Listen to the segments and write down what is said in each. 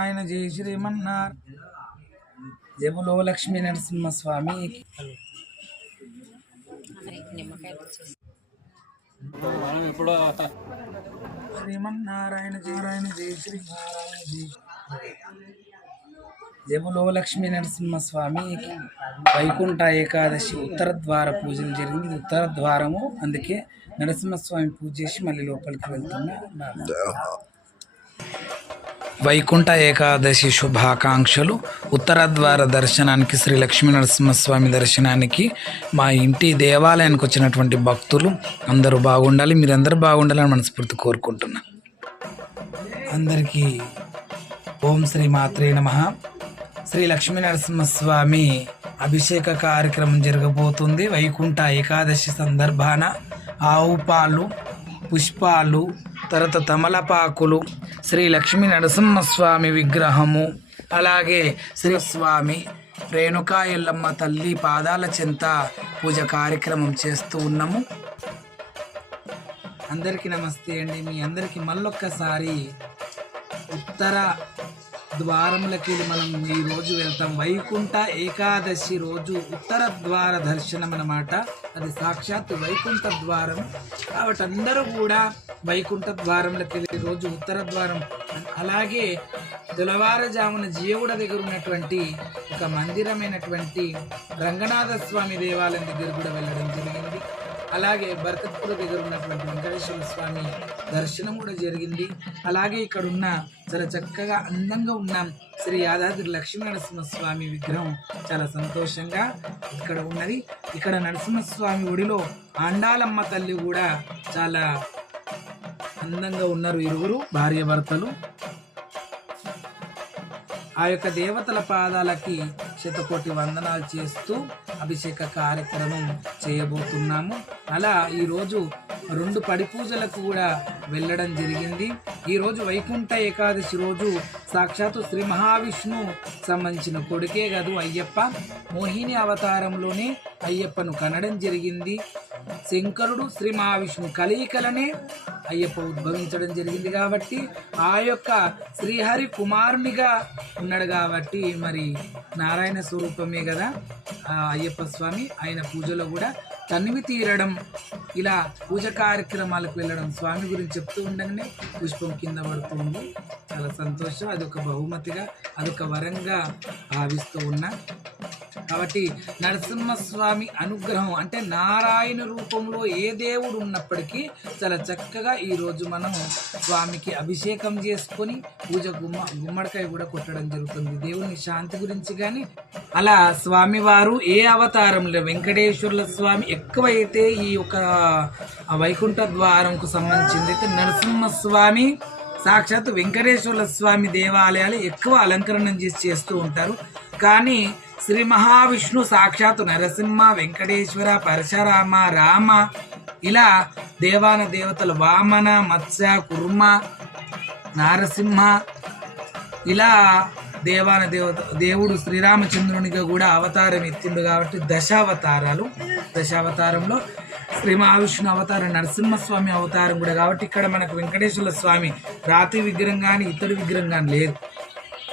ఆయన జయ శ్రీమన్నార్. జములో లక్ష్మీ నరసింహస్వామి. ఎప్పుడో శ్రీమన్నారాయణ నారాయణ జయ శ్రీనారాయణ జయ జములో లక్ష్మీ నరసింహస్వామి వైకుంఠ ఏకాదశి ఉత్తర ద్వార పూజలు జరిగింది. ఉత్తర ద్వారము అందుకే నరసింహస్వామి పూజ చేసి మళ్ళీ లోపలికి వెళ్తున్నా. వైకుంఠ ఏకాదశి శుభాకాంక్షలు. ఉత్తరద్వార దర్శనానికి శ్రీ లక్ష్మీ నరసింహస్వామి దర్శనానికి మా ఇంటి దేవాలయానికి వచ్చినటువంటి భక్తులు అందరూ బాగుండాలి మీరందరూ బాగుండాలని మనస్ఫూర్తి కోరుకుంటున్నా. అందరికీ ఓం శ్రీ మాత్రే నమ. శ్రీ లక్ష్మీ నరసింహస్వామి అభిషేక కార్యక్రమం జరగబోతుంది. వైకుంఠ ఏకాదశి సందర్భాన ఆవు పాలు పుష్పాలు తర్వాత తమలపాకులు శ్రీ లక్ష్మీ నరసింహస్వామి విగ్రహము. అలాగే శ్రీ స్వామి రేణుకా ఎల్లమ్మ తల్లి పాదాల చెంత పూజ కార్యక్రమం చేస్తూ ఉన్నాము. అందరికీ నమస్తే అండి. మీ అందరికీ మళ్ళొక్కసారి ఉత్తర ద్వారములకి మనం ఈ రోజు వెళ్తాం. వైకుంఠ ఏకాదశి రోజు ఉత్తర ద్వార దర్శనం అన్నమాట. అది సాక్షాత్ వైకుంఠ ద్వారం. కాబట్టి అందరూ కూడా వైకుంఠ ద్వారంలోకి వెళ్ళి రోజు ఉత్తర ద్వారం. అలాగే తులవారజామున జీవుడ దగ్గర ఉన్నటువంటి ఒక మందిరమైనటువంటి రంగనాథ స్వామి దేవాలయం దగ్గర కూడా వెళ్ళడం జరిగింది. అలాగే బర్కత్పూర్ దగ్గర ఉన్నటువంటి వెంకటేశ్వర స్వామి దర్శనం కూడా జరిగింది. అలాగే ఇక్కడ ఉన్న చాలా చక్కగా అందంగా ఉన్న శ్రీ యాదాద్రి లక్ష్మీనరసింహస్వామి విగ్రహం చాలా సంతోషంగా ఇక్కడ ఉన్నది. ఇక్కడ నరసింహస్వామి ఒడిలో ఆండాలమ్మ తల్లి కూడా చాలా అందంగా ఉన్నారు ఇరువురు భార్య భర్తలు ఆ యొక్క దేవతల పాదాలకి శతకోటి వందనాలు చేస్తూ అభిషేక కార్యక్రమం చేయబోతున్నాము. అలా ఈరోజు రెండు పడి పూజలకు కూడా వెళ్ళడం జరిగింది. ఈరోజు వైకుంఠ ఏకాదశి రోజు సాక్షాత్తు శ్రీ మహావిష్ణు సంబంధించిన కొడుకే కాదు అయ్యప్ప. మోహిని అవతారంలోనే అయ్యప్పను కనడం జరిగింది. శంకరుడు శ్రీ మహావిష్ణు కలయికలనే అయ్యప్ప ఉద్భవించడం జరిగింది కాబట్టి ఆ యొక్క శ్రీహరి కుమారునిగా ఉన్నాడు కాబట్టి మరి నారాయణ స్వరూపమే కదా అయ్యప్ప స్వామి. ఆయన పూజలో కూడా తనివి తీరడం ఇలా పూజ కార్యక్రమాలకు వెళ్ళడం స్వామి గురించి చెప్తూ ఉండగానే పుష్పం కింద పడుతుంది. చాలా సంతోషం. అదొక బహుమతిగా అదొక వరంగా భావిస్తూ ఉన్నా. కాబట్టి నరసింహస్వామి అనుగ్రహం అంటే నారాయణ రూపంలో ఏ దేవుడు ఉన్నప్పటికీ చాలా చక్కగా ఈరోజు మనం స్వామికి అభిషేకం చేసుకొని పూజ గుమ్మ గుమ్మడికాయ కూడా కొట్టడం జరుగుతుంది. దేవుని శాంతి గురించి కానీ అలా స్వామివారు ఏ అవతారంలో వెంకటేశ్వరుల స్వామి ఎక్కువైతే ఈ యొక్క వైకుంఠ ద్వారంకు సంబంధించింది అయితే నరసింహస్వామి సాక్షాత్ వెంకటేశ్వర స్వామి దేవాలయాలు ఎక్కువ అలంకరణ చేసి చేస్తూ ఉంటారు. కానీ శ్రీ మహావిష్ణు సాక్షాత్ నరసింహ వెంకటేశ్వర పరశురామ రామ. ఇలా దేవాన దేవతలు వామన మత్స్య కుర్మ నారసింహ. ఇలా దేవాన దేవత దేవుడు శ్రీరామచంద్రునిగా కూడా అవతారం ఎత్తిండు కాబట్టి దశావతారాలు. దశావతారంలో శ్రీ మహావిష్ణు అవతారం నరసింహస్వామి అవతారం కూడా కాబట్టి ఇక్కడ మనకు వెంకటేశ్వర స్వామి రాతి విగ్రహం కానీ ఇతడు విగ్రహం కానీ లేదు.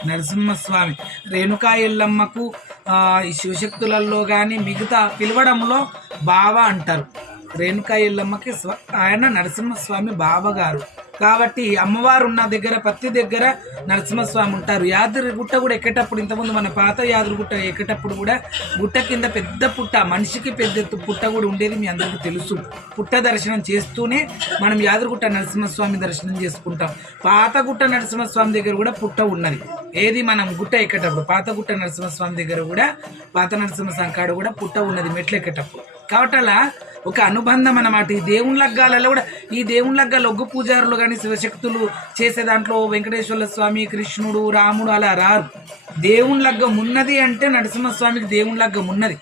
నరసింహస్వామి రేణుకా ఎల్లమ్మకు శివశక్తులలో కానీ మిగతా పిలవడంలో బావ అంటారు. రేణుకా ఎల్లమ్మకి స్వ ఆయన నరసింహస్వామి బావగారు. కాబట్టి అమ్మవారు ఉన్న దగ్గర పత్తి దగ్గర నరసింహస్వామి ఉంటారు. యాదగిరి గుట్ట కూడా ఎక్కేటప్పుడు ఇంతకుముందు మన పాత యాదగిరి గుట్ట ఎక్కేటప్పుడు కూడా గుట్ట కింద పెద్ద పుట్ట మనిషికి పెద్ద పుట్ట కూడా ఉండేది మీ అందరికీ తెలుసు. పుట్ట దర్శనం చేస్తూనే మనం యాదగిరిగుట్ట నరసింహస్వామి దర్శనం చేసుకుంటాం. పాతగుట్ట నరసింహస్వామి దగ్గర కూడా పుట్ట ఉన్నది. ఏది మనం గుట్ట ఎక్కేటప్పుడు పాతగుట్ట నరసింహస్వామి దగ్గర కూడా పాత నరసింహ సంకాడు కూడా పుట్ట ఉన్నది మెట్లు ఎక్కేటప్పుడు. కాబట్టి అలా ఒక అనుబంధం అన్నమాట. ఈ దేవుని లగ్గాలలో కూడా ఈ దేవుని లగ్గాలు ఒగ్గు పూజారులు కానీ శివశక్తులు చేసే దాంట్లో వెంకటేశ్వర స్వామి కృష్ణుడు రాముడు అలా రారు. దేవుని లగ్గం ఉన్నది అంటే నరసింహస్వామికి దేవుని లగ్గం ఉన్నది.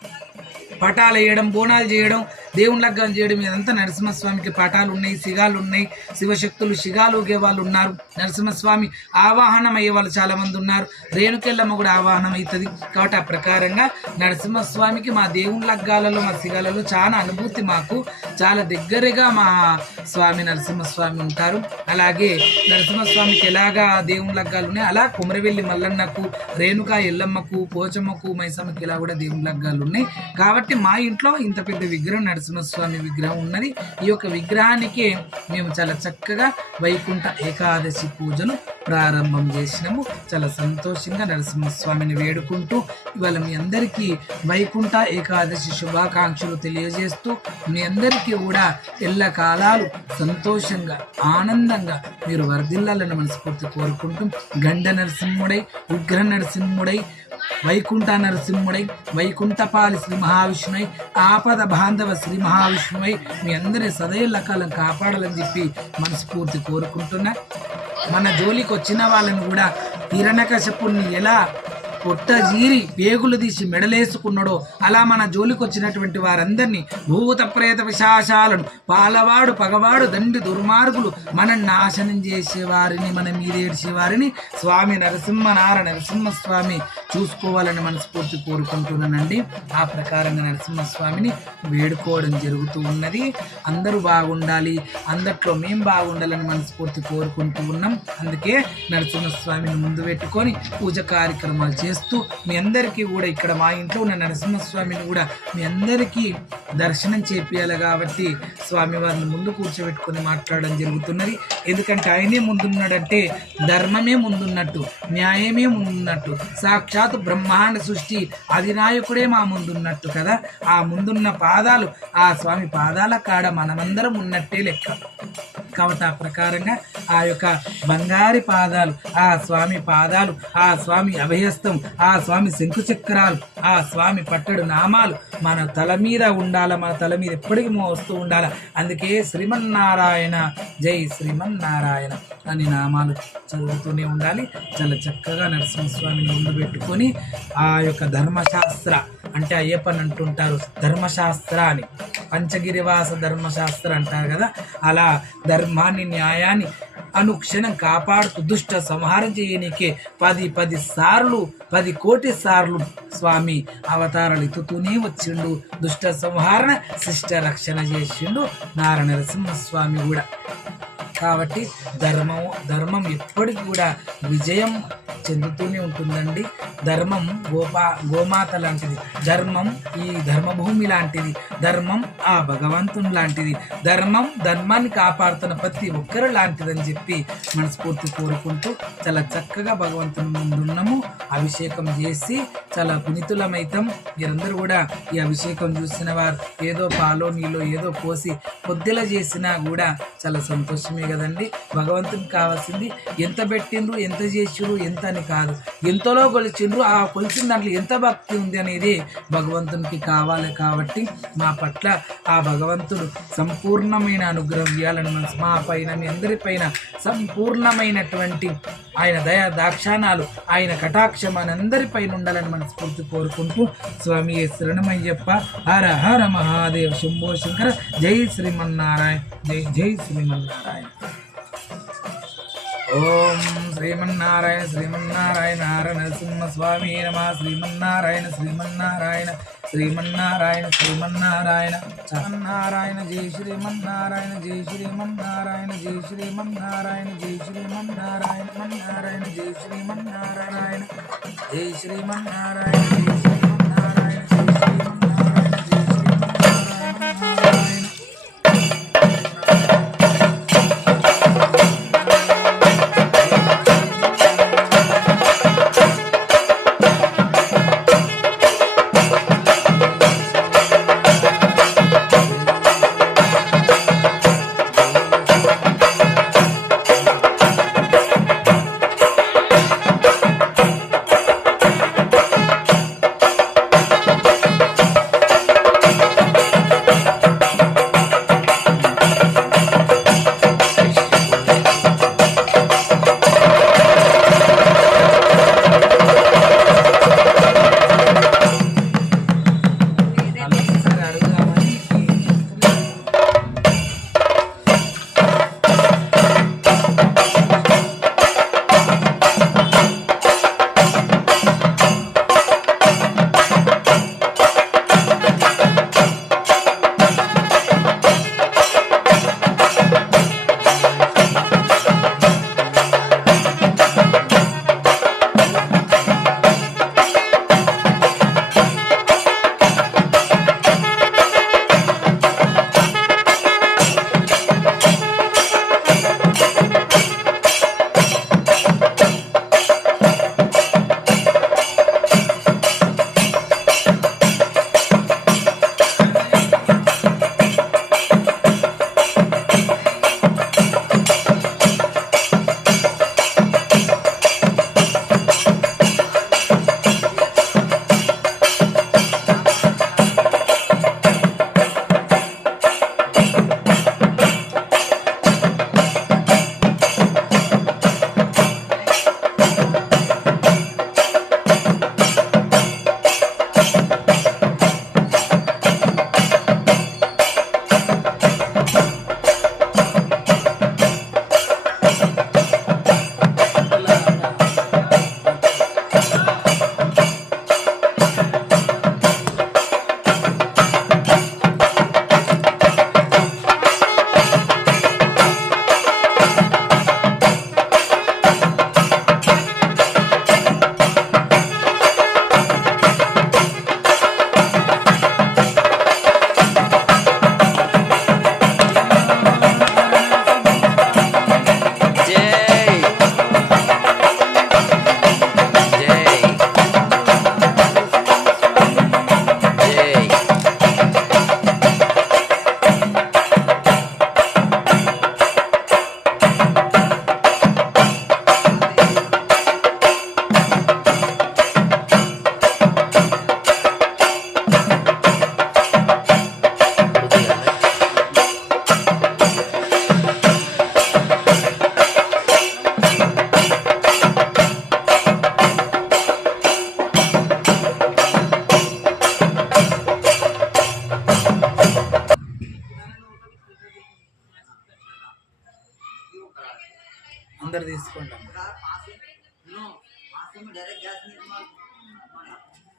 పటాలు వేయడం బోనాలు చేయడం దేవుని లగ్గం చేయడం ఇదంతా నరసింహస్వామికి పటాలు ఉన్నాయి శిగాలు ఉన్నాయి శివశక్తులు శిగాలు ఊగే వాళ్ళు ఉన్నారు నరసింహస్వామి ఆవాహనం అయ్యే వాళ్ళు చాలా మంది ఉన్నారు రేణుకెళ్ళమ్మ కూడా ఆవాహనం అవుతుంది కాబట్టి ఆ ప్రకారంగా నరసింహస్వామికి మా దేవుని లగ్గాలలో మా శిగాలలో చాలా అనుభూతి మాకు. చాలా దగ్గరగా మా స్వామి నరసింహస్వామి ఉంటారు. అలాగే నరసింహస్వామికి ఎలాగా దేవుని లగ్గాలు ఉన్నాయి అలా కుమరవెల్లి మల్లన్నకు రేణుక ఎల్లమ్మకు పోచమ్మకు మైసమ్మకి ఇలా కూడా దేవుని లగ్గాలు ఉన్నాయి కాబట్టి మా ఇంట్లో ఇంత పెద్ద విగ్రహం నరసింహస్వామి విగ్రహం ఉన్నది. ఈ యొక్క విగ్రహానికి మేము చాలా చక్కగా వైకుంఠ ఏకాదశి పూజను ప్రారంభం చేసినాము. చాలా సంతోషంగా నరసింహస్వామిని వేడుకుంటూ ఇవాళ మీ అందరికీ వైకుంఠ ఏకాదశి శుభాకాంక్షలు తెలియజేస్తూ మీ అందరికీ కూడా ఎల్ల కాలాలు సంతోషంగా ఆనందంగా మీరు వర్ధిల్లాలని మనస్ఫూర్తి కోరుకుంటూ గండ నరసింహుడై ఉగ్ర నరసింహుడై వైకుంఠ నరసింహుడై వైకుంఠపాలి శ్రీ మహావిష్ణువై ఆపద బాంధవ శ్రీ మహావిష్ణువై మీ అందరి సదైల కాలం కాపాడాలని చెప్పి మనస్ఫూర్తి కోరుకుంటున్నా. మన జోలికి వచ్చిన వాళ్ళని కూడా హిరణ్యకశపుణ్ణి ఎలా పొట్ట జీరి పేగులు తీసి మెడలేసుకున్నాడో అలా మన జోలికి వచ్చినటువంటి వారందరినీ భూత ప్రేత విశాషాలను పాలవాడు పగవాడు దండి దుర్మార్గులు మనం నాశనం చేసేవారిని మన మీదేడ్చే వారిని స్వామి నరసింహనార నరసింహస్వామి చూసుకోవాలని మనస్ఫూర్తి కోరుకుంటున్నానండి. ఆ ప్రకారంగా నరసింహస్వామిని వేడుకోవడం జరుగుతూ ఉన్నది. అందరూ బాగుండాలి అందట్లో మేము బాగుండాలని మనస్ఫూర్తి కోరుకుంటూ ఉన్నాం. అందుకే నరసింహస్వామిని ముందు పెట్టుకొని పూజ కార్యక్రమాలు చేస్తూ మీ అందరికీ కూడా ఇక్కడ మా ఇంట్లో ఉన్న నరసింహస్వామిని కూడా మీ అందరికీ దర్శనం చేపియాలి కాబట్టి స్వామి వారిని ముందు కూర్చోబెట్టుకొని మాట్లాడడం జరుగుతున్నది. ఎందుకంటే ఆయనే ముందున్నాడంటే ధర్మమే ముందున్నట్టు న్యాయమే ముందున్నట్టు సాక్షాత్ బ్రహ్మాండ సృష్టి అధినాయకుడే మా ముందున్నట్టు కదా. ఆ ముందున్న పాదాలు ఆ స్వామి పాదాల కాడ మనమందరం ఉన్నట్టే లెక్క. కాబట్టి ఆ ప్రకారంగా ఆ యొక్క బంగారి పాదాలు ఆ స్వామి పాదాలు ఆ స్వామి అభయస్తం ఆ స్వామి శంకు చక్రాలు ఆ స్వామి పట్టడు నామాలు మన తల మీద ఉండాల మన తల మీద ఎప్పటికీ మోస్తూ ఉండాల. అందుకే శ్రీమన్నారాయణ జై శ్రీమన్నారాయణ అని నామాలు చదువుతూనే ఉండాలి. చాలా చక్కగా నరసింహస్వామిని ముందు పెట్టుకొని ఆ యొక్క ధర్మశాస్త్ర అంటే అయ్యప్పని అంటుంటారు ధర్మశాస్త్ర అని. పంచగిరివాస ధర్మశాస్త్ర అంటారు కదా అలా ధర్మాన్ని న్యాయాన్ని అనుక్షణం కాపాడుతూ దుష్ట సంహారం చేయనీకే పది పది సార్లు పది కోటి సార్లు స్వామి అవతారాలు ఎత్తుతూనే వచ్చిండు. దుష్ట సంహారణ శిష్ట రక్షణ చేసిండు నారాయణ నరసింహస్వామి కూడా. కాబట్టి ధర్మం ధర్మం ఎప్పటికి కూడా విజయం చెందుతూనే ఉంటుందండి. ధర్మం గోపా గోమాత లాంటిది. ధర్మం ఈ ధర్మభూమి లాంటిది. ధర్మం ఆ భగవంతుని లాంటిది. ధర్మం ధర్మాన్ని కాపాడుతున్న ప్రతి ఒక్కరు లాంటిదని చెప్పి మనస్ఫూర్తి కోరుకుంటూ చాలా చక్కగా భగవంతుని ముందున్నాము. అభిషేకం చేసి చాలా పునితులమైతం. మీరందరూ కూడా ఈ అభిషేకం చూసిన వారు ఏదో పాలో నీలో ఏదో పోసి పొద్దుల చేసినా కూడా చాలా సంతోషమే కదండి? భగవంతునికి కావాల్సింది ఎంత పెట్టిండ్రు ఎంత చేసిండ్రు ఎంత అని కాదు. ఎంతలో కొలిచిండ్రు ఆ కొలిచిన దాంట్లో ఎంత భక్తి ఉంది అనేది భగవంతునికి కావాలి కాబట్టి మా పట్ల ఆ భగవంతుడు సంపూర్ణమైన అనుగ్రహం ఇవ్వాలని మనసు మా పైన మీ అందరి పైన సంపూర్ణమైనటువంటి ఆయన దయా దాక్షాణాలు ఆయన కటాక్షం మనందరి పైన ఉండాలని మనస్ఫూర్తి కోరుకుంటూ స్వామి శరణమయ్యప్ప హర హర మహాదేవ్ శంభో శంకర జై శ్రీమన్నారాయణ జై జై శ్రీమన్నారాయణ. ఓం శ్రీమన్నారాయణ శ్రీమన్నారాయణ హర నరసింహ స్వామి నమ. శ్రీమన్నారాయణ శ్రీమన్నారాయణ శ్రీమన్నారాయణ శ్రీమన్నారాయణ. చన్నారాయణ జై శ్రీమన్నారాయణ జై శ్రీమన్నారాయణ జై శ్రీమన్నారాయణ జై శ్రీమన్నారాయణ మన్నారాయణ జై శ్రీమన్నారాయణ జై శ్రీమన్నారాయణ జై శ్రీ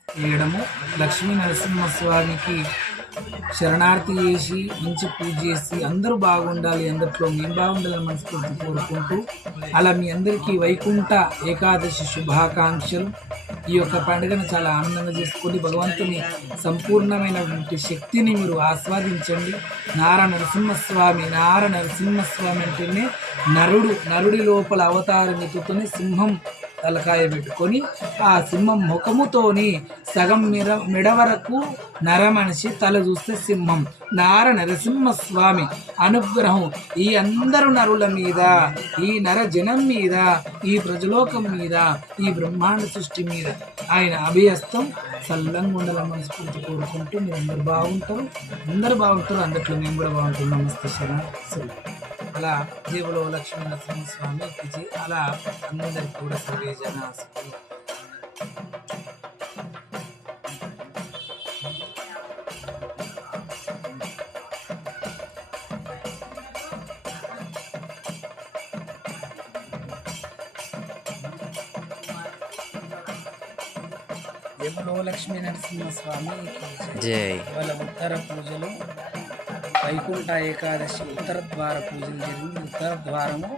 వేయడము లక్ష్మీ నరసింహస్వామికి శరణార్థి చేసి మంచి పూజ చేసి అందరూ బాగుండాలి అందరిలో మేము బాగుండాలని మనస్ఫూర్తి కోరుకుంటూ అలా మీ అందరికీ వైకుంఠ ఏకాదశి శుభాకాంక్షలు. ఈ యొక్క పండుగను చాలా ఆనందంగా చేసుకొని భగవంతుని సంపూర్ణమైనటువంటి శక్తిని మీరు ఆస్వాదించండి. నార నరసింహస్వామి నార నరసింహస్వామి అంటేనే నరుడు నరుడి లోపల అవతారం ఎత్తుతూనే సింహం తలకాయ పెట్టుకొని ఆ సింహం ముఖముతోని సగం మెడ మెడ వరకు నరమనిషి తల చూస్తే సింహం. నార నరసింహస్వామి అనుగ్రహం ఈ అందరు నరుల మీద ఈ నర జనం మీద ఈ ప్రజలోకం మీద ఈ బ్రహ్మాండ సృష్టి మీద. ఆయన అభియస్తం చల్లంగా ఉండాలని మనస్ఫూర్తి కోరుకుంటూ మీరు అందరు బాగుంటారు. అందరు బాగుంటారు. అందరిలో మేము కూడా బాగుంటాం. నమస్తే శరణ. అలా జీవులో లక్ష్మీ నరసింహస్వామి విజయ్ అలా అందరికి కూడా సర్వే జన సుఖినో యములో లక్ష్మీ నరసింహస్వామి జై. వాళ్ళ ఉత్తర పూజలు వైకుంఠ ఏకాదశి ఉత్తర ద్వార పూజలు జరిగి ఉత్తర ద్వారము.